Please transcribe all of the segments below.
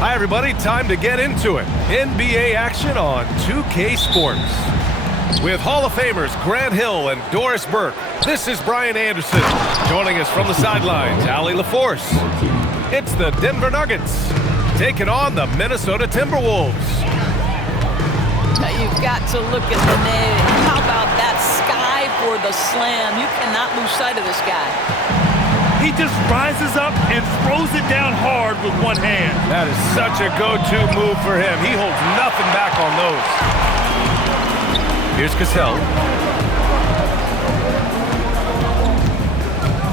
Hi, everybody. Time to get into it. NBA action on 2K Sports. With Hall of Famers Grant Hill and Doris Burke, this is Brian Anderson. Joining us from the sidelines, Allie LaForce. It's the Denver Nuggets taking on the Minnesota Timberwolves. You've got to look at the name. How about that sky for the slam? You cannot lose sight of this guy. He just rises up and throws it down hard with one hand. That is such a go-to move for him. He holds nothing back on those. Here's Cassell.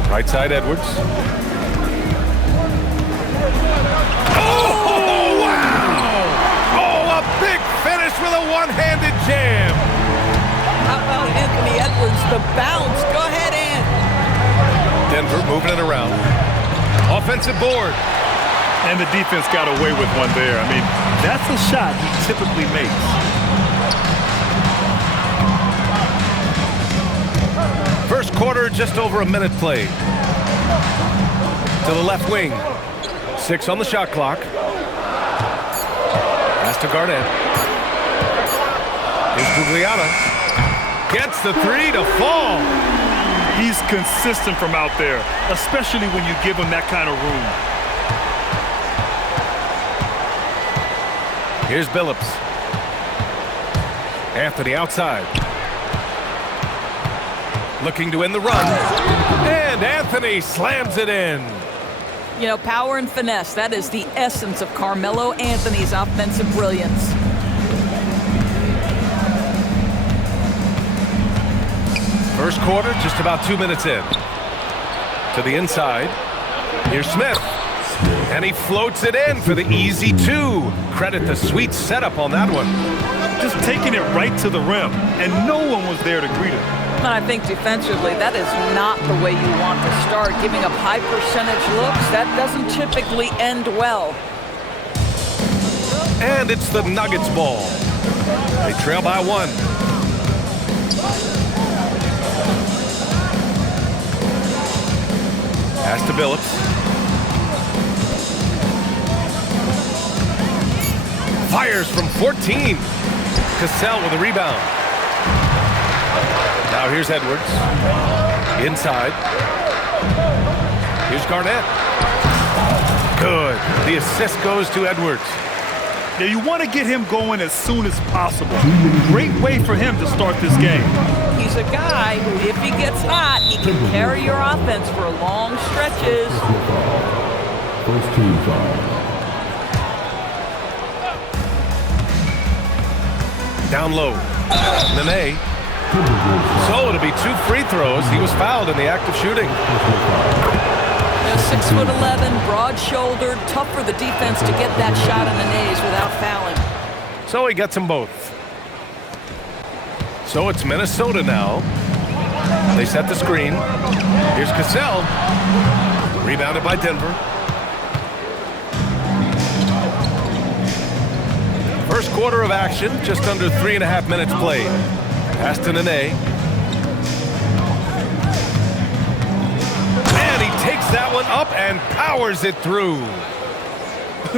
Right side, Edwards. Oh, wow! Oh, a big finish with a one-handed jam. How about Anthony Edwards, the bounce? Go ahead, Ant. Denver moving it around. Offensive board. And the defense got away with one there. I mean, that's a shot he typically makes. First quarter, just over a minute played. To the left wing. 6 on the shot clock. Pass to Garnett. Here's Guglielmo. Gets the three to fall. He's consistent from out there, especially when you give him that kind of room. Here's Billups. Anthony outside. Looking to win the run. And Anthony slams it in. You know, power and finesse, that is the essence of Carmelo Anthony's offensive brilliance. First quarter, just about 2 minutes in. To the inside. Here's Smith. And he floats it in for the easy 2. Credit the sweet setup on that one. Just taking it right to the rim, and no one was there to greet him. And I think defensively, that is not the way you want to start. Giving up high percentage looks, that doesn't typically end well. And it's the Nuggets ball. They trail by 1. Pass to Billups. Fires from 14. Cassell with a rebound. Now here's Edwards. Inside. Here's Garnett. Good. The assist goes to Edwards. Yeah, you want to get him going as soon as possible. Great way for him to start this game. He's a guy who, if he gets hot, he can carry your offense for long stretches. First team foul. Down low. Nene. So it'll be 2 free throws. He was fouled in the act of shooting. 6'11", broad-shouldered, tough for the defense to get that shot in the nays without fouling. So he gets them both. So it's Minnesota now. They set the screen. Here's Cassell. Rebounded by Denver. First quarter of action, just under 3.5 minutes played. Pass to Nene. And he takes that one up and powers it through.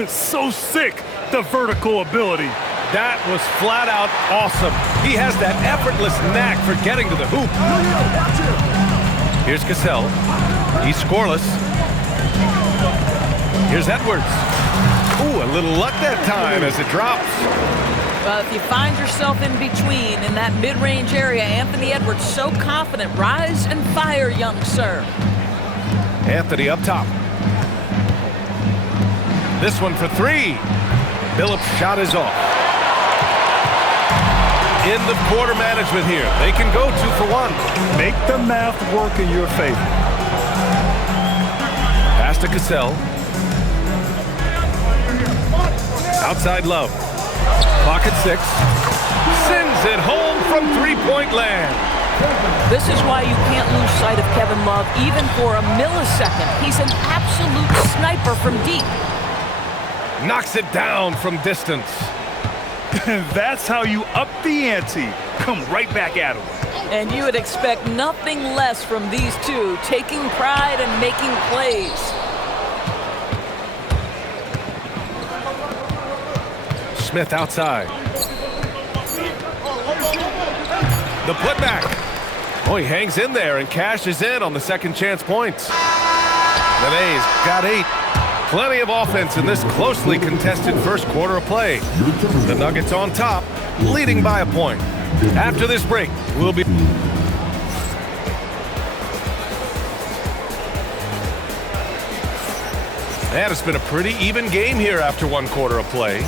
So sick, the vertical ability. That was flat out awesome. He has that effortless knack for getting to the hoop. Here's Cassell. He's scoreless. Here's Edwards. Ooh, a little luck that time as it drops. Well, if you find yourself in between in that mid-range area, Anthony Edwards so confident. Rise and fire, young sir. Anthony up top. This one for 3. Billups' shot is off. End of quarter management here. They can go 2 for 1. Make the math work in your favor. Pass to Cassell. Outside Love. Clock at 6. Sends it home from 3-point land. This is why you can't lose sight of Kevin Love even for a millisecond. He's an absolute sniper from deep. Knocks it down from distance. That's how you up the ante. Come right back at him. And you would expect nothing less from these two, taking pride and making plays. Smith outside. The putback. Oh, he hangs in there and cashes in on the second chance points. Nene's got 8. Plenty of offense in this closely contested first quarter of play. The Nuggets on top, leading by a point. After this break, we'll be... And it's been a pretty even game here after one quarter of play.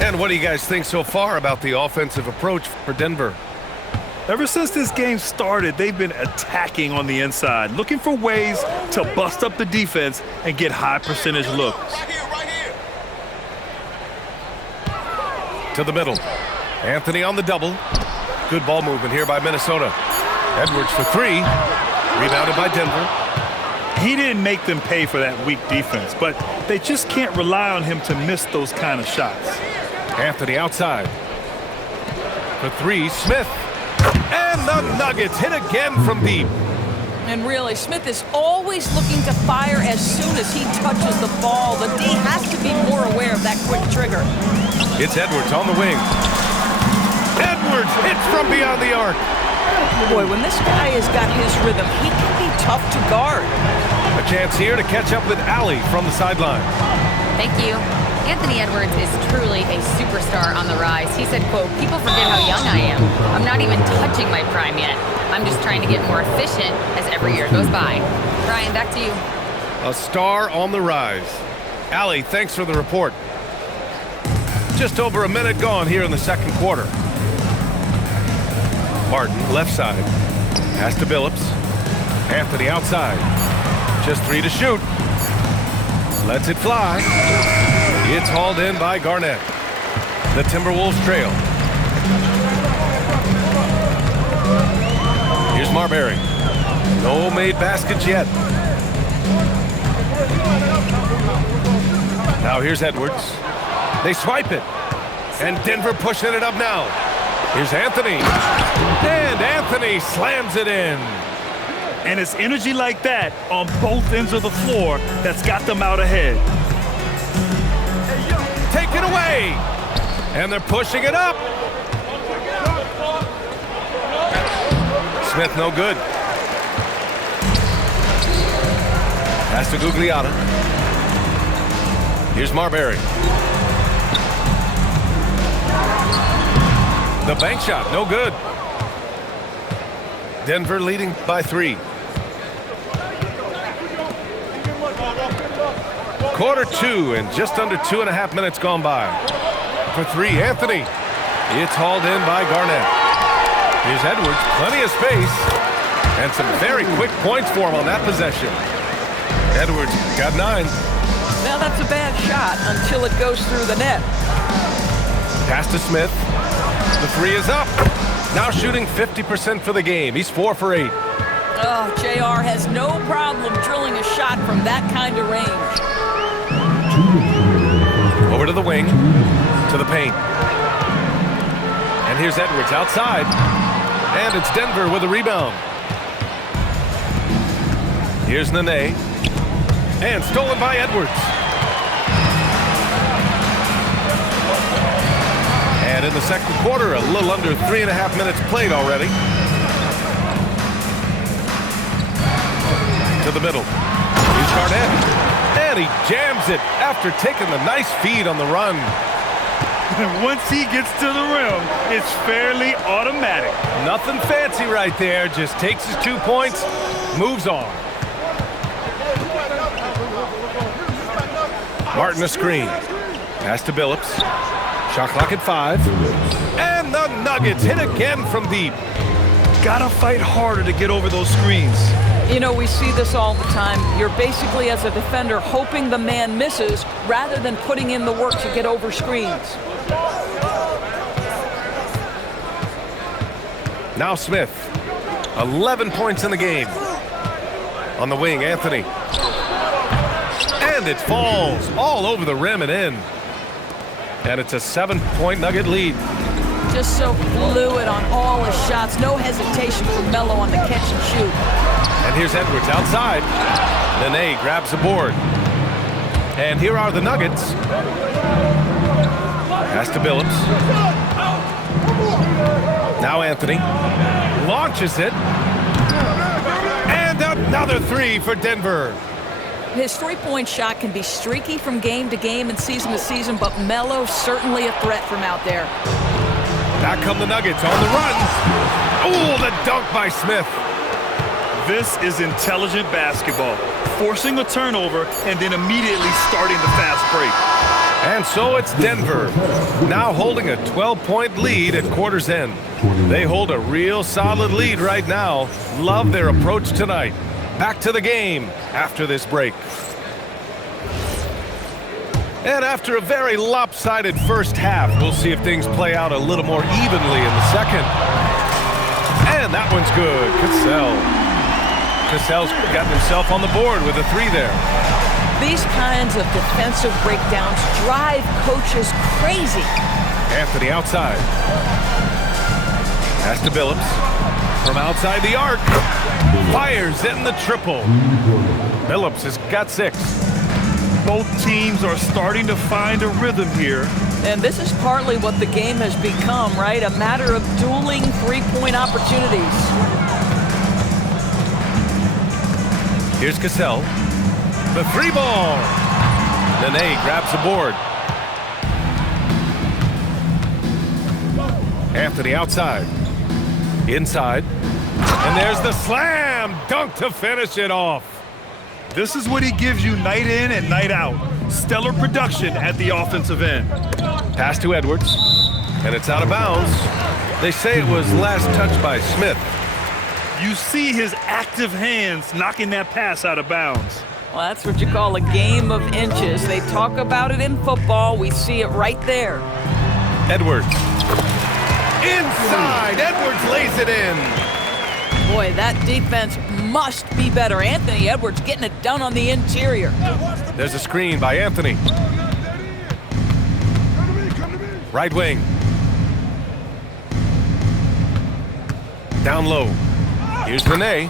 And what do you guys think so far about the offensive approach for Denver? Ever since this game started, they've been attacking on the inside, looking for ways to bust up the defense and get high percentage looks. Right here. To the middle. Anthony on the double. Good ball movement here by Minnesota. Edwards for 3. Rebounded by Denver. He didn't make them pay for that weak defense, but they just can't rely on him to miss those kind of shots. Anthony outside. For 3, Smith. And the Nuggets hit again from deep. And really, Smith is always looking to fire as soon as he touches the ball. The D has to be more aware of that quick trigger. It's Edwards on the wing. Edwards hits from beyond the arc. Boy, when this guy has got his rhythm, he can be tough to guard. A chance here to catch up with Allie from the sideline. Thank you. Anthony Edwards is truly a superstar on the rise. He said, quote, "People forget how young I am. I'm not even touching my prime yet. I'm just trying to get more efficient as every year goes by." Brian, back to you. A star on the rise. Allie, thanks for the report. Just over a minute gone here in the second quarter. Martin, left side. Pass to Billups. Anthony outside. Just 3 to shoot. Lets it fly. It's hauled in by Garnett. The Timberwolves trail. Here's Marbury. No made baskets yet. Now here's Edwards. They swipe it. And Denver pushing it up now. Here's Anthony. And Anthony slams it in. And it's energy like that on both ends of the floor that's got them out ahead. Take it away. And they're pushing it up. Smith no good. Pass to Gugliotta. Here's Marbury. The bank shot, no good. Denver leading by 3. Quarter 2 and just under 2.5 minutes gone by. For 3, Anthony. It's hauled in by Garnett. Here's Edwards, plenty of space. And some very quick points for him on that possession. Edwards got 9. Now that's a bad shot until it goes through the net. Pass to Smith. The 3 is up. Now shooting 50% for the game. He's 4 for 8. Oh, JR has no problem drilling a shot from that kind of range. Over to the wing. To the paint. And here's Edwards outside. And it's Denver with a rebound. Here's Nene. And stolen by Edwards. And in the second quarter, a little under 3.5 minutes played already. To the middle. Here's Garnett. And he jams it after taking the nice feed on the run. Once he gets to the rim, it's fairly automatic. Nothing fancy right there. Just takes his 2 points, moves on. Martin a screen. Pass to Billups. Shot clock at 5. And the Nuggets hit again from deep. Gotta fight harder to get over those screens. You know, we see this all the time. You're basically, as a defender, hoping the man misses rather than putting in the work to get over screens. Now Smith. 11 points in the game. On the wing, Anthony. And it falls all over the rim and in. And it's a 7-point Nugget lead. Just so fluid on all his shots. No hesitation for Melo on the catch and shoot. And here's Edwards outside. Nene grabs the board. And here are the Nuggets. Pass to Billups. Now Anthony launches it. And another three for Denver. His three-point shot can be streaky from game to game and season to season, but Melo certainly a threat from out there. Back come the Nuggets on the run. Oh, the dunk by Smith. This is intelligent basketball. Forcing a turnover and then immediately starting the fast break. And so it's Denver, now holding a 12-point lead at quarter's end. They hold a real solid lead right now. Love their approach tonight. Back to the game after this break. And after a very lopsided first half, we'll see if things play out a little more evenly in the second. And that one's good. Cassell's gotten himself on the board with a three there. These kinds of defensive breakdowns drive coaches crazy. Anthony outside. Pass to Billups. From outside the arc. Fires in the triple. Billups has got 6. Both teams are starting to find a rhythm here. And this is partly what the game has become, right? A matter of dueling three-point opportunities. Here's Cassell. The 3 ball. Nene grabs the board. Anthony outside. Inside. And there's the slam dunk to finish it off. This is what he gives you night in and night out. Stellar production at the offensive end. Pass to Edwards. And it's out of bounds. They say it was last touched by Smith. You see his active hands knocking that pass out of bounds. Well, that's what you call a game of inches. They talk about it in football. We see it right there. Edwards. Inside. Edwards lays it in. Boy, that defense must be better. Anthony Edwards getting it done on the interior. There's a screen by Anthony. Right wing. Down low. Here's Nene.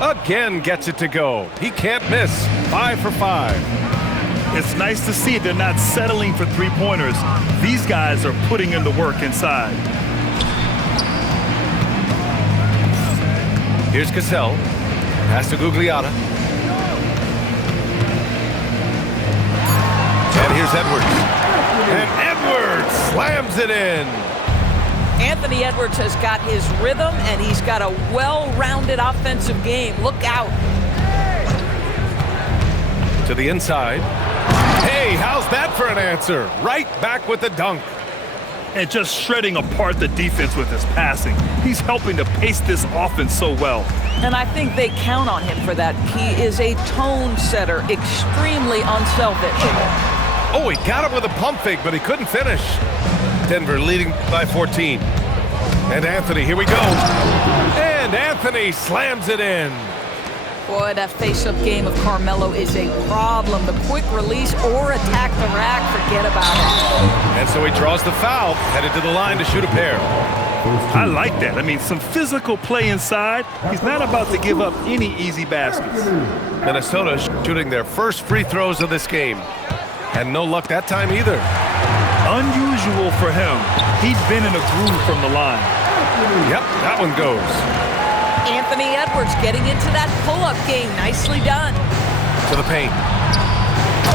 Again gets it to go. He can't miss. 5 for 5. It's nice to see they're not settling for three-pointers. These guys are putting in the work inside. Here's Cassell. Pass to Gugliotta. And here's Edwards. And Edwards slams it in. Anthony Edwards has got his rhythm, and he's got a well-rounded offensive game. Look out. To the inside. Hey, how's that for an answer? Right back with the dunk. And just shredding apart the defense with his passing. He's helping to pace this offense so well. And I think they count on him for that. He is a tone setter, extremely unselfish. Oh, he got him with a pump fake, but he couldn't finish. Denver leading by 14. And Anthony, here we go. And Anthony slams it in. Boy, that face-up game of Carmelo is a problem. The quick release or attack the rack, forget about it. And so he draws the foul, headed to the line to shoot a pair. I like that. I mean, some physical play inside. He's not about to give up any easy baskets. Minnesota shooting their first free throws of this game. And no luck that time either. Unusual for him. He'd been in a groove from the line. Yep, that one goes. Anthony Edwards getting into that pull-up game. Nicely done. To the paint.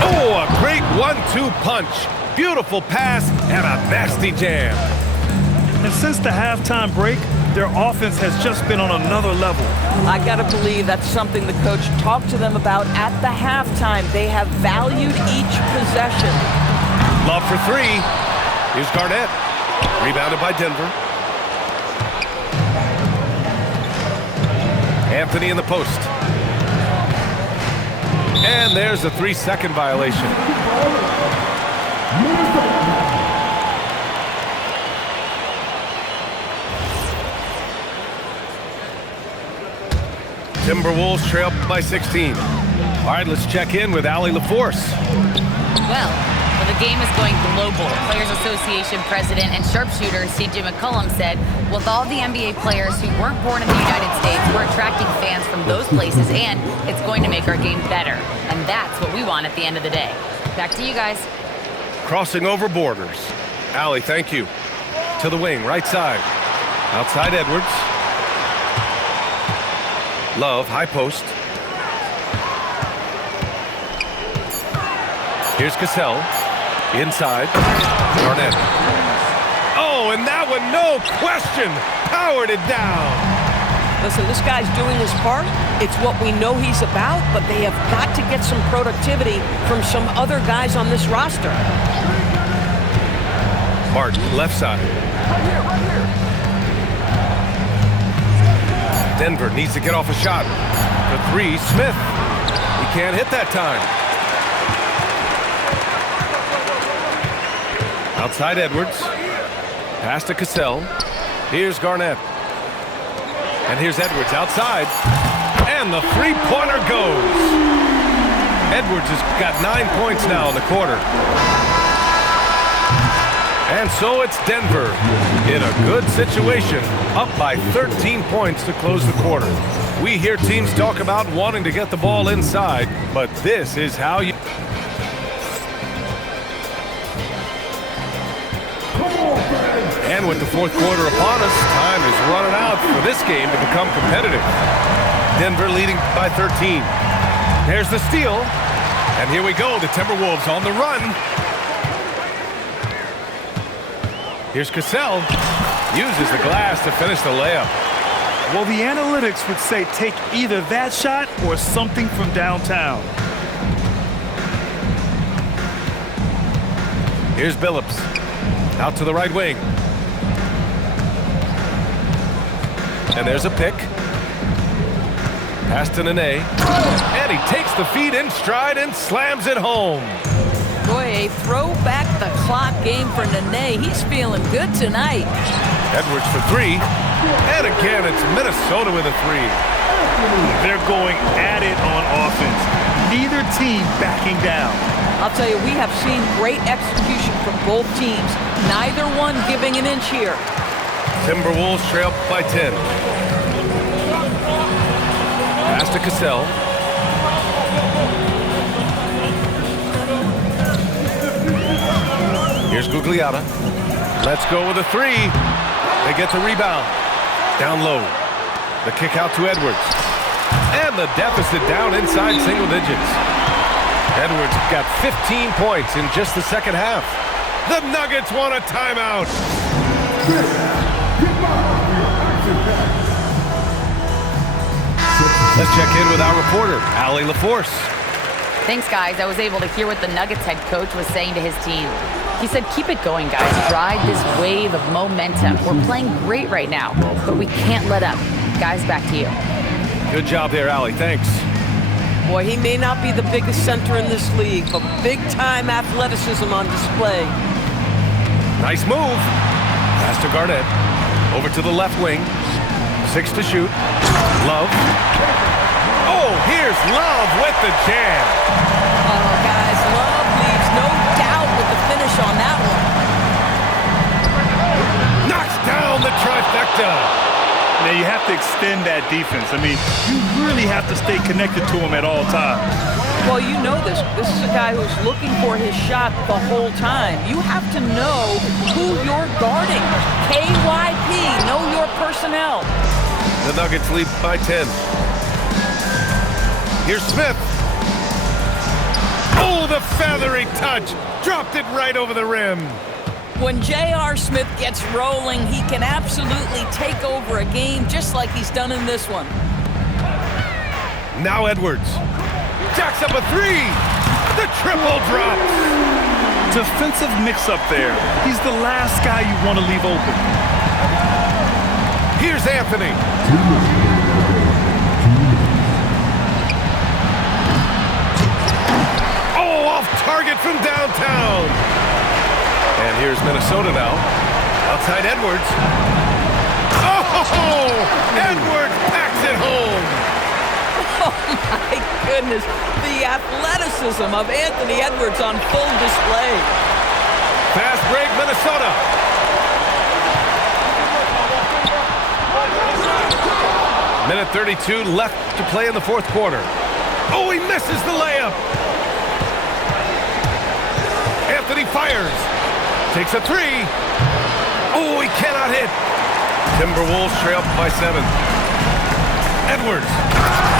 Oh, a great 1-2 punch. Beautiful pass and a nasty jam. And since the halftime break, their offense has just been on another level. I gotta believe that's something the coach talked to them about at the halftime. They have valued each possession. Love for 3. Here's Garnett. Rebounded by Denver. Anthony in the post. And there's a 3-second violation. Timberwolves trail by 16. All right, let's check in with Allie LaForce. Well, the game is going global. Players Association President and sharpshooter C.J. McCollum said, with all the NBA players who weren't born in the United States, we're attracting fans from those places, and it's going to make our game better. And that's what we want at the end of the day. Back to you guys. Crossing over borders. Allie, thank you. To the wing, right side. Outside Edwards. Love, high post. Here's Cassell. Inside. Garnett. Oh, and that one, no question, powered it down. Listen, this guy's doing his part. It's what we know he's about, but they have got to get some productivity from some other guys on this roster. Martin, left side. Right here. Denver needs to get off a shot. For three, Smith. He can't hit that time. Outside Edwards. Pass to Cassell. Here's Garnett. And here's Edwards outside. And the three-pointer goes. Edwards has got 9 points now in the quarter. And so it's Denver in a good situation, up by 13 points to close the quarter. We hear teams talk about wanting to get the ball inside, but this is how you... And with the fourth quarter upon us, time is running out for this game to become competitive. Denver leading by 13. There's the steal. And here we go, the Timberwolves on the run. Here's Cassell. Uses the glass to finish the layup. Well, the analytics would say take either that shot or something from downtown. Here's Billups. Out to the right wing. And there's a pick. Pass to Nene. And he takes the feed in stride and slams it home. Boy, a throwback the clock game for Nene. He's feeling good tonight. Edwards for three. And again, it's Minnesota with a three. They're going at it on offense. Neither team backing down. I'll tell you, we have seen great execution from both teams. Neither one giving an inch here. Timberwolves trail by 10. Pass to Cassell. Here's Gugliotta. Let's go with a three. They get the rebound. Down low. The kick out to Edwards. And the deficit down inside single digits. Edwards got 15 points in just the second half. The Nuggets want a timeout. Let's check in with our reporter, Allie LaForce. Thanks, guys. I was able to hear what the Nuggets head coach was saying to his team. He said, keep it going, guys. Ride this wave of momentum. We're playing great right now, but we can't let up. Guys, back to you. Good job there, Allie. Thanks. Boy, he may not be the biggest center in this league, but big-time athleticism on display. Nice move. Pass to Garnett. Over to the left wing. 6 to shoot. Love. Oh, here's Love with the jam. Oh, guys, Love leaves no doubt with the finish on that one. Knocks down the trifecta. Now, you have to extend that defense. I mean, you really have to stay connected to him at all times. Well, you know this. This is a guy who's looking for his shot the whole time. You have to know who you're guarding. KYP, know your personnel. The Nuggets lead by 10. Here's Smith. Oh, the feathery touch. Dropped it right over the rim. When J.R. Smith gets rolling, he can absolutely take over a game just like he's done in this one. Now Edwards. Jacks up a three. The triple drops. Defensive mix-up there. He's the last guy you want to leave open. Here's Anthony. Oh, off target from downtown. And here's Minnesota now. Outside Edwards. Oh, Edwards packs it home. Oh, my goodness. The athleticism of Anthony Edwards on full display. Fast break, Minnesota. Minute 32 left to play in the fourth quarter. Oh, he misses the layup. Anthony fires. Takes a three. Oh, he cannot hit. Timberwolves trail by 7. Edwards.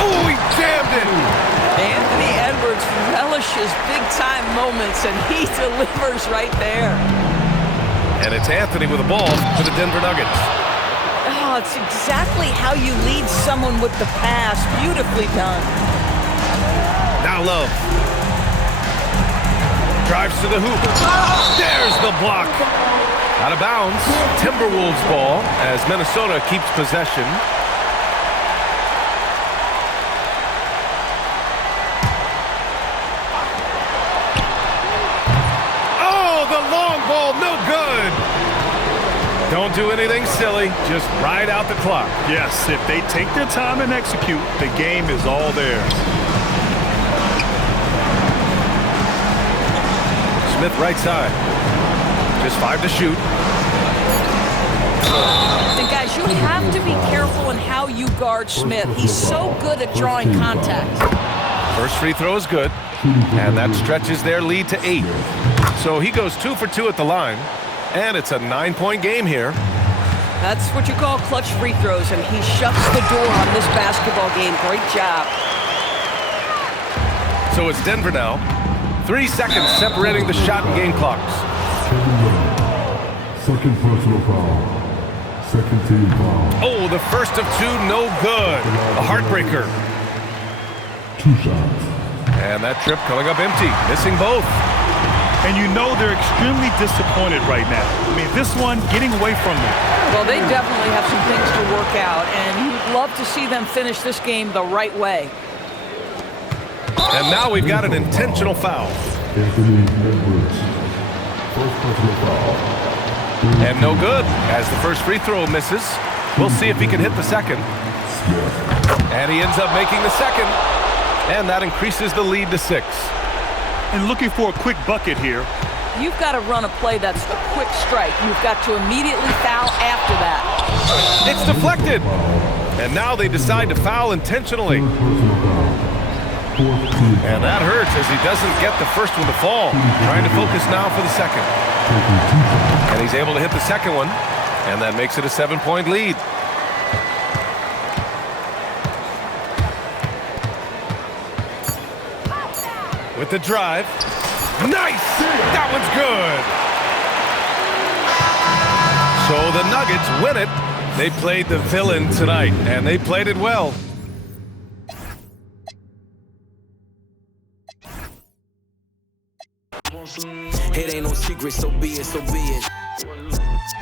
Oh, he jammed it. Anthony Edwards relishes big-time moments, and he delivers right there. And it's Anthony with the ball for the Denver Nuggets. Oh, it's exactly how you lead someone with the pass. Beautifully done. Now Love. Drives to the hoop. There's the block. Out of bounds. Timberwolves ball as Minnesota keeps possession. Oh, the long ball, no good. Don't do anything silly. Just ride out the clock. Yes, if they take their time and execute, the game is all theirs. Smith right side. Just 5 to shoot. And guys, you have to be careful in how you guard Smith. He's so good at drawing contact. First free throw is good, and that stretches their lead to 8. So he goes 2 for 2 at the line, and it's a 9-point game here. That's what you call clutch free throws, and he shuts the door on this basketball game. Great job. So it's Denver now. 3 seconds separating the shot and game clocks. Second personal foul. Second team foul. Oh, the first of 2, no good. A heartbreaker. 2 shots. And that trip coming up empty, missing both. And you know they're extremely disappointed right now. I mean, this one getting away from them. Well, they definitely have some things to work out, and you'd love to see them finish this game the right way. And now we've got an intentional foul. Anthony Edwards. First personal foul. And no good, as the first free throw misses. We'll see if he can hit the second. And he ends up making the second. And that increases the lead to 6. And looking for a quick bucket here. You've got to run a play that's a quick strike. You've got to immediately foul after that. It's deflected. And now they decide to foul intentionally. And that hurts as he doesn't get the first one to fall. Trying to focus now for the second. And he's able to hit the second one. And that makes it a 7-point lead. With the drive. Nice! That one's good. So the Nuggets win it. They played the villain tonight, and they played it well. It ain't no secret, so be it, so be it.